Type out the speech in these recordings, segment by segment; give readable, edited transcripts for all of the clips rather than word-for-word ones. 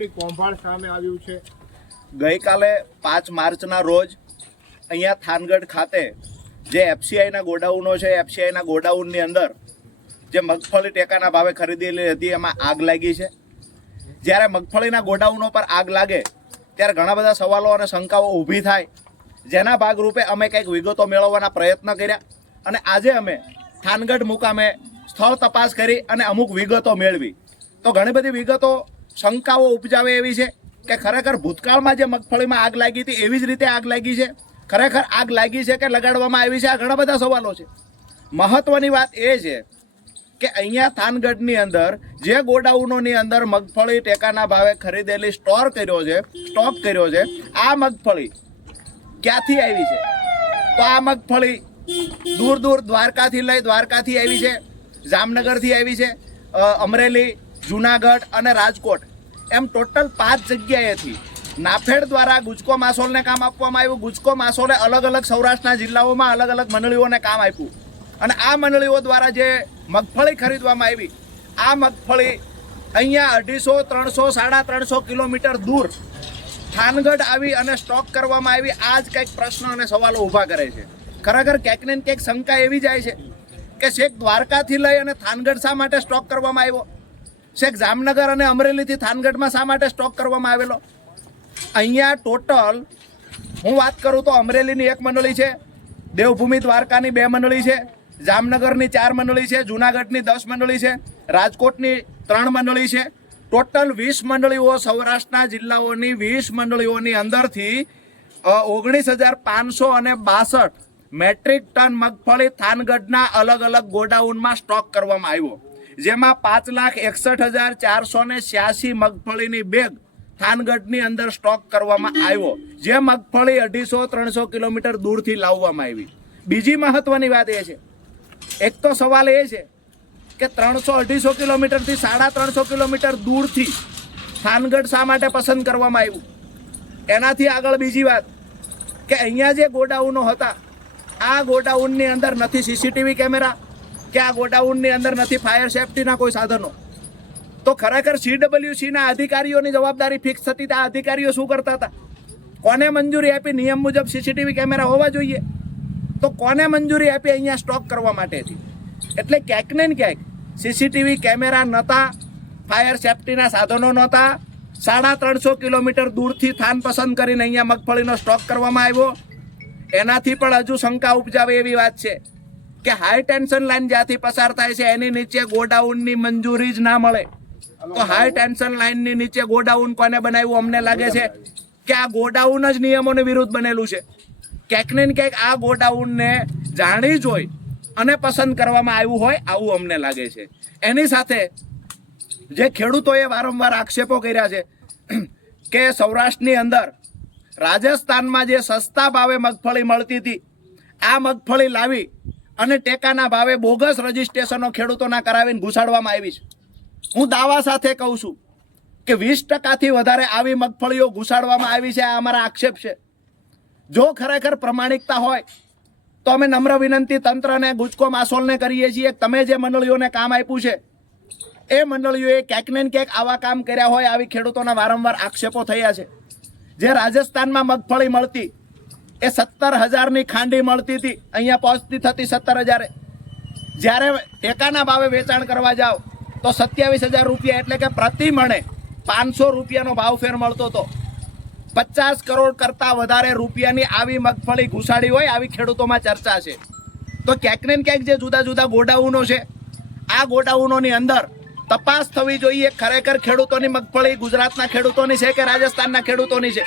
આપણી કૌભાંડ સામે આવ્યું છે? ગઈકાલે 5 માર્ચના રોજ અહીંયા થાનગઢ ખાતે જે એફસીઆઈના ગોડાઉનો છે, એફસીઆઈના ગોડાઉનની અંદર જે મગફળી ટેકાના ભાવે ખરીદેલી હતી એમાં આગ લાગી છે. જ્યારે મગફળીના ગોડાઉનો પર આગ લાગે ત્યારે ઘણા બધા સવાલો અને શંકાઓ ઊભી થાય, જેના ભાગરૂપે અમે કંઈક વિગતો મેળવવાના પ્રયત્ન કર્યા અને આજે અમે થાનગઢ મુકામે સ્થળ તપાસ કરી અને અમુક વિગતો મેળવી. તો ઘણી બધી વિગતો શંકાઓ ઉપજાવે એવી છે કે ખરેખર ભૂતકાળમાં જે મગફળીમાં આગ લાગી હતી એવી જ રીતે આગ લાગી છે, ખરેખર આગ લાગી છે કે લગાડવામાં આવી છે, આ ઘણા બધા સવાલો છે. મહત્વની વાત એ છે કે અહીંયા થાનગઢની અંદર જે ગોડાઉનોની અંદર મગફળી ટેકાના ભાવે ખરીદેલી સ્ટોક કર્યો છે, આ મગફળી ક્યાંથી આવી છે? તો આ મગફળી દૂર દૂર દ્વારકાથી આવી છે, જામનગરથી આવી છે, અમરેલી, જુનાગઢ અને રાજકોટ એમ ટોટલ 5 જગ્યાએથી નાફેડ દ્વારા ગુજકો માસોલને કામ આપવામાં આવ્યું. ગુજકો માસોલે અલગ અલગ સૌરાષ્ટ્રના જિલ્લાઓમાં અલગ અલગ મંડળીઓને કામ આપ્યું અને આ મંડળીઓ દ્વારા જે મગફળી ખરીદવામાં આવી, આ મગફળી અહીંયા 250, 300, 350 કિલોમીટર દૂર થાનગઢ આવી અને સ્ટોક કરવામાં આવી. આ જ કંઈક પ્રશ્ન અને સવાલો ઊભા કરે છે. ખરેખર ક્યાંક ને ક્યાંક શંકા એવી જાય છે કે છેક દ્વારકાથી લઈ અને થાનગઢ શા માટે સ્ટોક કરવામાં આવ્યો? છેક જામનગર અને અમરેલીથી થાનગઢમાં શા માટે સ્ટોક કરવામાં આવેલો? અહીંયા ટોટલ હું વાત કરું તો અમરેલીની 1 મંડળી છે, દેવભૂમિ દ્વારકાની 2 મંડળી છે, જામનગરની 4 મંડળી છે, જુનાગઢની 10 મંડળી છે, રાજકોટની 3 મંડળી છે. ટોટલ 20 મંડળીઓ, સૌરાષ્ટ્રના જિલ્લાઓની 20 મંડળીઓની અંદરથી 19,562 મેટ્રિક ટન મગફળી થાનગઢના અલગ અલગ ગોડાઉનમાં સ્ટોક કરવામાં આવ્યો, જેમાં 5,61,486 મગફળીની બેગ થાનગઢની અંદર સ્ટોક કરવામાં આવ્યો, જે મગફળી 250-300 કિલોમીટર દૂરથી લાવવામાં આવી. બીજી મહત્વની વાત એ છે, એક તો સવાલ એ છે કે 300-250 કિલોમીટરથી 350 કિલોમીટર દૂરથી થાનગઢ શા માટે પસંદ કરવામાં આવ્યું? એનાથી આગળ બીજી વાત કે અહીંયા જે ગોડાઉનો હતા, આ ગોડાઉનની અંદર નથી સીસીટીવી કેમેરા કે આ ગોડાઉનની અંદર નથી ફાયર સેફટીના કોઈ સાધનો. તો ખરેખર CWCના અધિકારીઓની જવાબદારી ફિક્સ થતી. આ અધિકારીઓ શું કરતા હતા? કોને મંજૂરી આપી? નિયમ મુજબ સીસીટીવી કેમેરા હોવા જોઈએ, તો કોને મંજૂરી આપી અહીંયા સ્ટોક કરવા માટેથી? એટલે ક્યાંક ને ક્યાંક સીસીટીવી કેમેરા નહોતા, ફાયર સેફટીના સાધનો નહોતા, 350 કિલોમીટર દૂરથી થાન પસંદ કરીને અહીંયા મગફળીનો સ્ટોક કરવામાં આવ્યો. એનાથી પણ હજુ શંકા ઉપજાવે એવી વાત છે કે હાઈ ટેન્શન લાઈન જ્યાંથી પસાર થાય છે એની નીચે ગોડાઉનની મંજૂરી જ ના મળે. તો હાઈ ટેન્શન લાઈનની નીચે ગોડાઉન કોને બનાવ્યું? અમને લાગે છે કે આ ગોડાઉન જ નિયમોની વિરુદ્ધ બનેલું છે. ક્યાંક ને ક્યાંક આ ગોડાઉનને જાણી જોઈ અને પસંદ કરવામાં આવ્યું હોય આવું અમને લાગે છે. એની સાથે જે ખેડૂતોએ વારંવાર આક્ષેપો કર્યા છે કે સૌરાષ્ટ્રની અંદર રાજસ્થાનમાં જે સસ્તા ભાવે મગફળી મળતી હતી, આ મગફળી લાવી અને ટેકાના ભાવે બોગસ રજીસ્ટ્રેશનો ખેડૂતોના કરાવીને ઘુસાડવામાં આવી છે. હું દાવા સાથે કહું છું કે 20%થી વધારે આવી મગફળીઓ ઘુસાડવામાં આવી છે. આ અમારા આક્ષેપ છે. જો ખરેખર પ્રમાણિકતા હોય તો અમે નમ્ર વિનંતી તંત્રને, ગુજકો માસોલને કરીએ છીએ, તમે જે મંડળીઓને કામ આપ્યું છે એ મંડળીઓએ ક્યાંક ને ક્યાંક આવા કામ કર્યા હોય. આવી ખેડૂતોના વારંવાર આક્ષેપો થયા છે. જે રાજસ્થાનમાં મગફળી મળતી એ 17,000ની ખાંડી મળતી હતી, અહીંયા પહોંચતી થતી 17,000. જ્યારે ટેકાના ભાવે વેચાણ કરવા જાઓ તો 27,000 રૂપિયા, એટલે કે પ્રતિ મણે 500 રૂપિયાનો ભાવ ફેર મળતો હતો. 50 કરોડ કરતાં વધારે રૂપિયાની આવી મગફળી ઘુસાડી હોય આવી ખેડૂતોમાં ચર્ચા છે. તો ક્યાંક ને ક્યાંક જે જુદા જુદા ગોડાઉનો છે, આ ગોડાઉનોની અંદર તપાસ થવી જોઈએ. ખરેખર ખેડૂતોની મગફળી ગુજરાતના ખેડૂતોની છે કે રાજસ્થાનના ખેડૂતોની છે?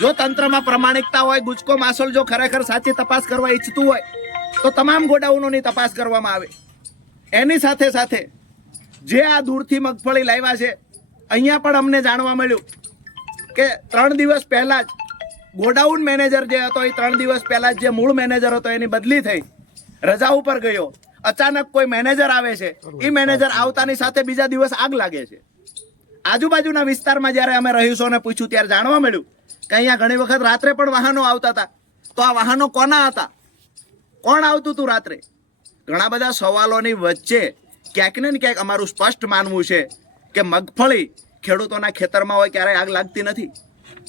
જો તંત્રમાં પ્રમાણિકતા હોય, ગુજકો માસોલ જો ખરેખર સાચી તપાસ કરવા ઈચ્છતું હોય તો તમામ ગોડાઉનોની તપાસ કરવામાં આવે. એની સાથે સાથે જે આ દૂરથી મગફળી લાવ્યા છે, અહીંયા પણ અમને જાણવા મળ્યું કે 3 દિવસ પહેલાં જ ગોડાઉન મેનેજર જે હતો એ 3 દિવસ પહેલાં જ જે મૂળ મેનેજર હતો એની બદલી થઈ, રજા ઉપર ગયો. અચાનક કોઈ મેનેજર આવે છે, એ મેનેજર આવતાની સાથે બીજા દિવસ આગ લાગે છે. આજુબાજુના વિસ્તારમાં જ્યારે અમે રહીશોને પૂછ્યું ત્યારે જાણવા મળ્યું કે અહીંયા ઘણી વખત રાત્રે પણ વાહનો આવતા હતા. તો આ વાહનો કોના હતા? કોણ આવતું હતું રાત્રે? ઘણા બધા સવાલોની વચ્ચે ક્યાંક ને ક્યાંક અમારું સ્પષ્ટ માનવું છે કે મગફળી ખેડૂતોના ખેતરમાં હોય ક્યારેય આગ લાગતી નથી.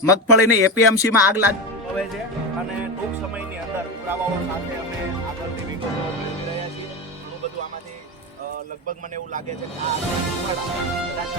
મગફળીની એપીએમસીમાં આગ લાગે છે અને ટૂંક સમયની અંદર પુરાવાઓ સાથે અમે આગળની વિગતો મેળવી રહ્યા છીએ. ઘણું બધું આમાંથી લગભગ મને એવું લાગે છે કે આ કદાચ